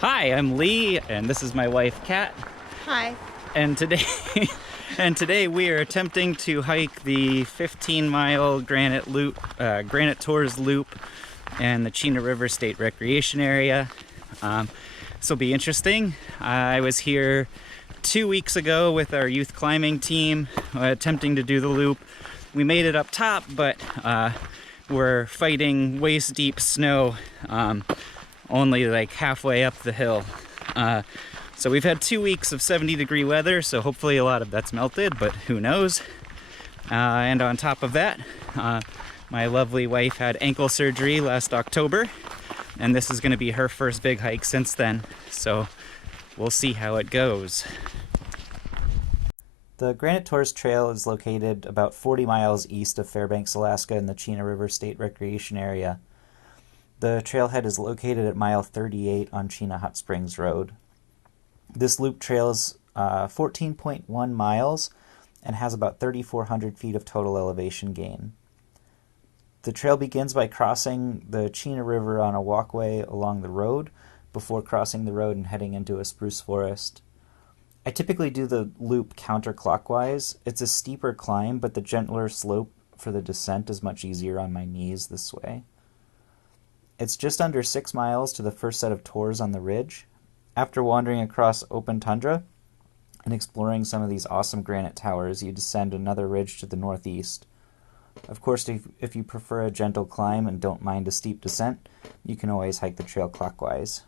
Hi, I'm Lee, and this is my wife, Kat. Hi. And today, today we are attempting to hike the 15-mile Granite Tors loop and the Chena River State Recreation Area. This will be interesting. I was here 2 weeks ago with our youth climbing team, attempting to do the loop. We made it up top, but we're fighting waist-deep snow. Only like halfway up the hill. So we've had 2 weeks of 70-degree weather, so hopefully a lot of that's melted, but who knows. And on top of that, my lovely wife had ankle surgery last October, and this is going to be her first big hike since then, so we'll see how it goes. The Granite Tors Trail is located about 40 miles east of Fairbanks, Alaska in the Chena River State Recreation Area. The trailhead is located at mile 38 on Chena Hot Springs Road. This loop trail is 14.1 miles and has about 3,400 feet of total elevation gain. The trail begins by crossing the Chena River on a walkway along the road before crossing the road and heading into a spruce forest. I typically do the loop counterclockwise. It's a steeper climb, but the gentler slope for the descent is much easier on my knees this way. It's just under 6 miles to the first set of tours on the ridge. After wandering across open tundra and exploring some of these awesome granite towers, you descend another ridge to the northeast. Of course, if you prefer a gentle climb and don't mind a steep descent, you can always hike the trail clockwise.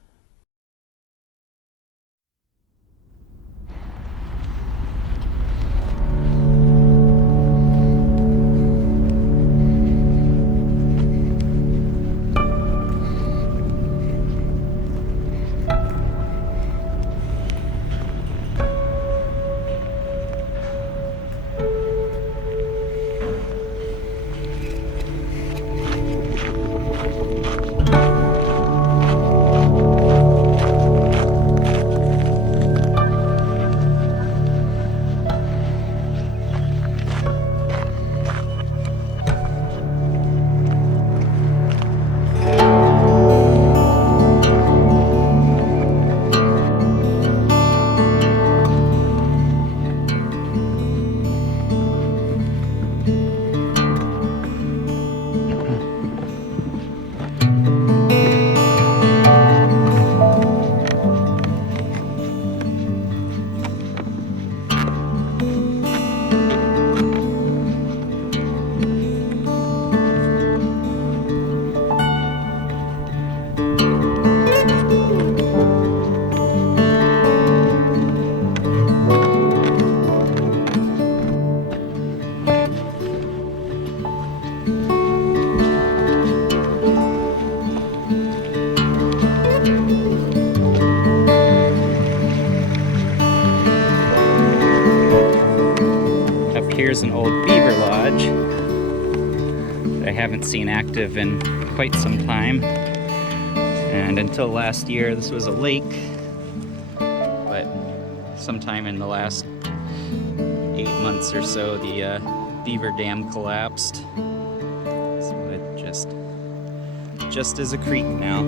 Here's an old beaver lodge that I haven't seen active in quite some time. And until last year, this was a lake, but sometime in the last 8 months or so, the beaver dam collapsed. So it just is a creek now.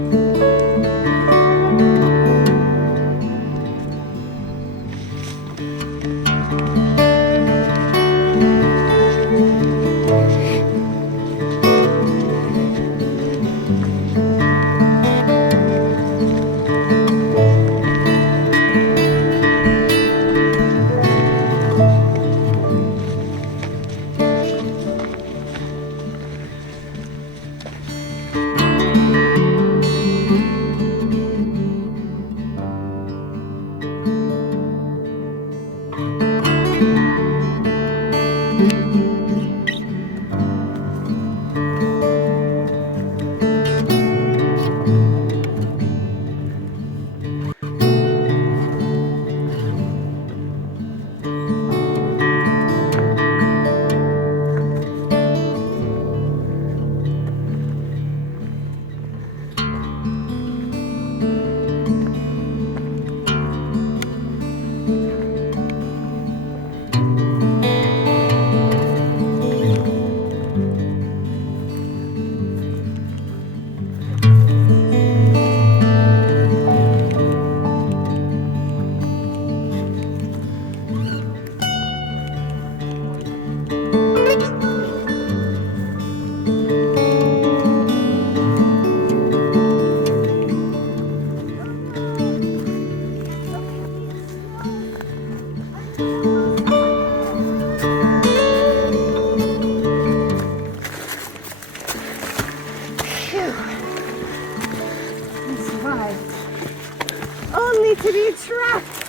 to be trapped.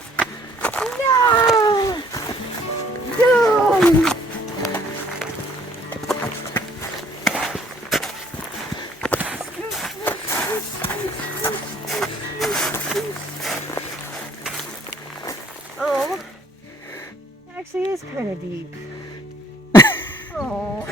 No! No! Oh, it actually is kind of deep. Oh.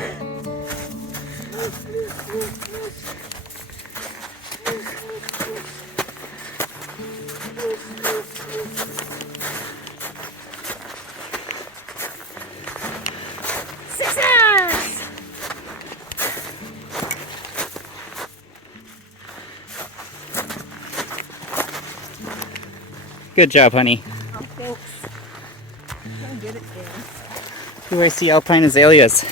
Success! Good job, honey. Oh, thanks. I'm good at things. Here I see alpine azaleas.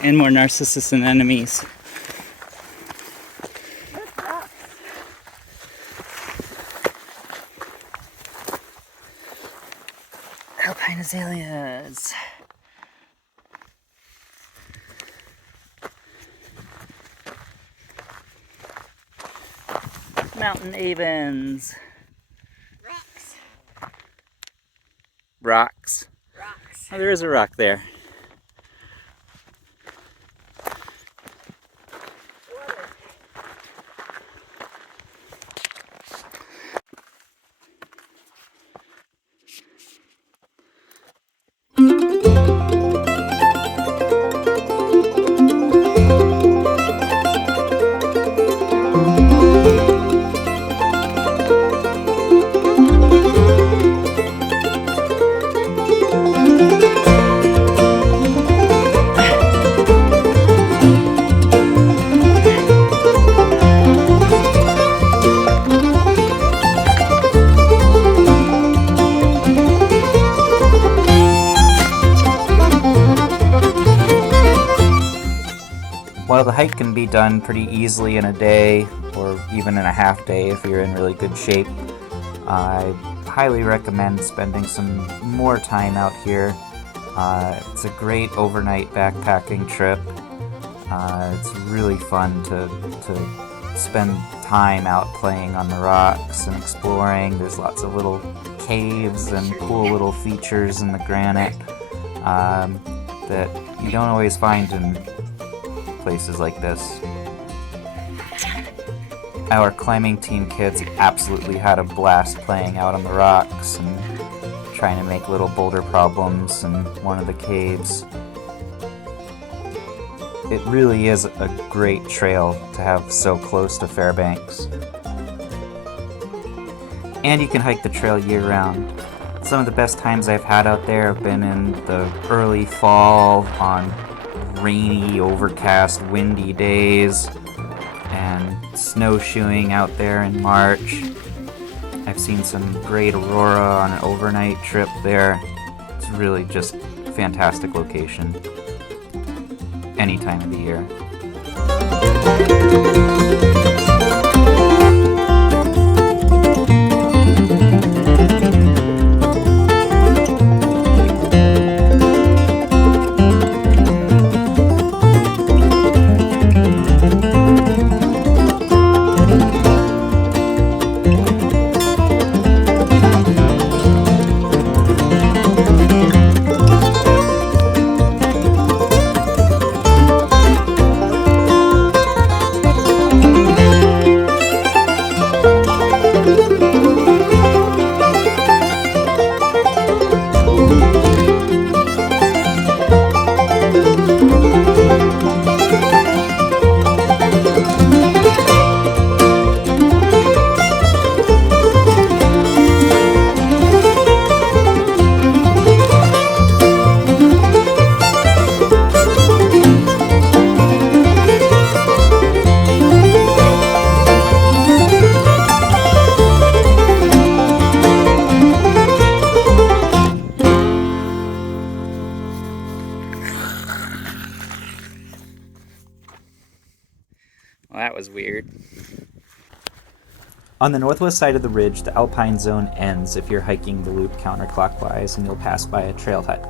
And more narcissus anemones. Alpine azaleas. Mountain avens. Rocks. Rocks. Rocks. Oh, there is a rock there. While the hike can be done pretty easily in a day or even in a half day if you're in really good shape, I highly recommend spending some more time out here. It's a great overnight backpacking trip. It's really fun to spend time out playing on the rocks and exploring. There's lots of little caves and cool little features in the granite that you don't always find in places like this. Our climbing team kids absolutely had a blast playing out on the rocks and trying to make little boulder problems in one of the caves. It really is a great trail to have so close to Fairbanks. And you can hike the trail year-round. Some of the best times I've had out there have been in the early fall on rainy, overcast, windy days, and snowshoeing out there in March. I've seen some great aurora on an overnight trip there. It's really just a fantastic location any time of the year. Well, that was weird. On the northwest side of the ridge, the alpine zone ends if you're hiking the loop counterclockwise and you'll pass by a trail hut.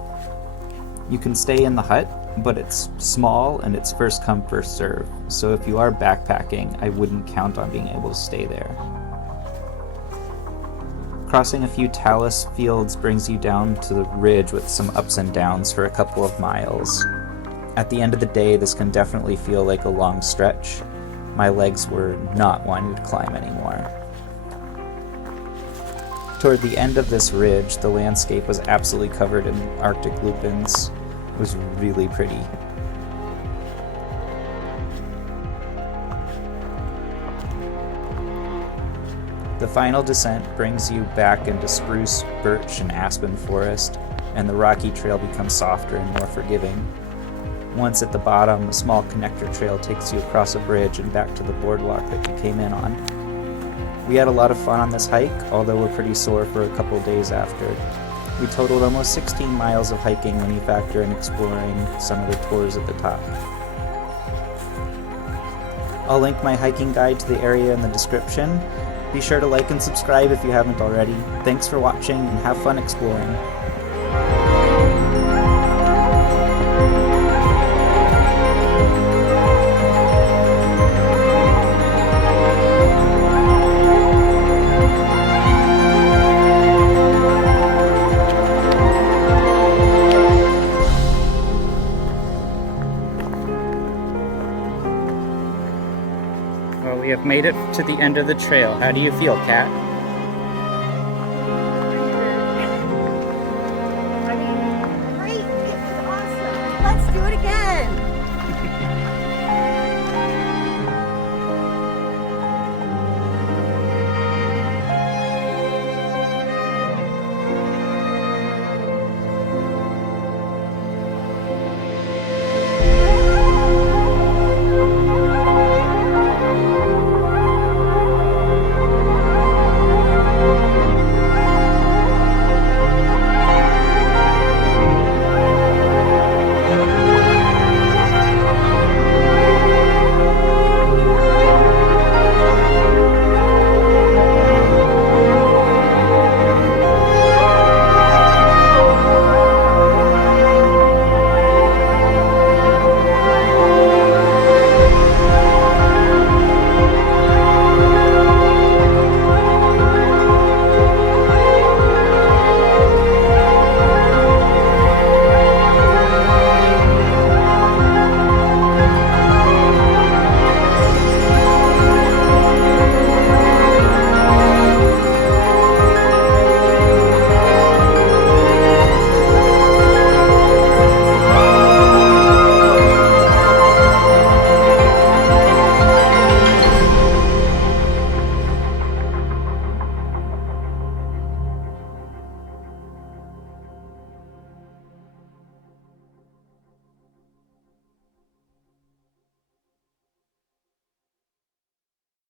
You can stay in the hut but it's small and it's first come, first serve. So if you are backpacking, I wouldn't count on being able to stay there. Crossing a few talus fields brings you down to the ridge with some ups and downs for a couple of miles. At the end of the day, this can definitely feel like a long stretch. My legs were not wanting to climb anymore. Toward the end of this ridge, the landscape was absolutely covered in Arctic lupins. It was really pretty. The final descent brings you back into spruce, birch, and aspen forest, and the rocky trail becomes softer and more forgiving. Once at the bottom, a small connector trail takes you across a bridge and back to the boardwalk that you came in on. We had a lot of fun on this hike, although we're pretty sore for a couple days after. We totaled almost 16 miles of hiking when you factor in exploring some of the tours at the top. I'll link my hiking guide to the area in the description. Be sure to like and subscribe if you haven't already. Thanks for watching and have fun exploring. Well, we have made it to the end of the trail. How do you feel, Kat?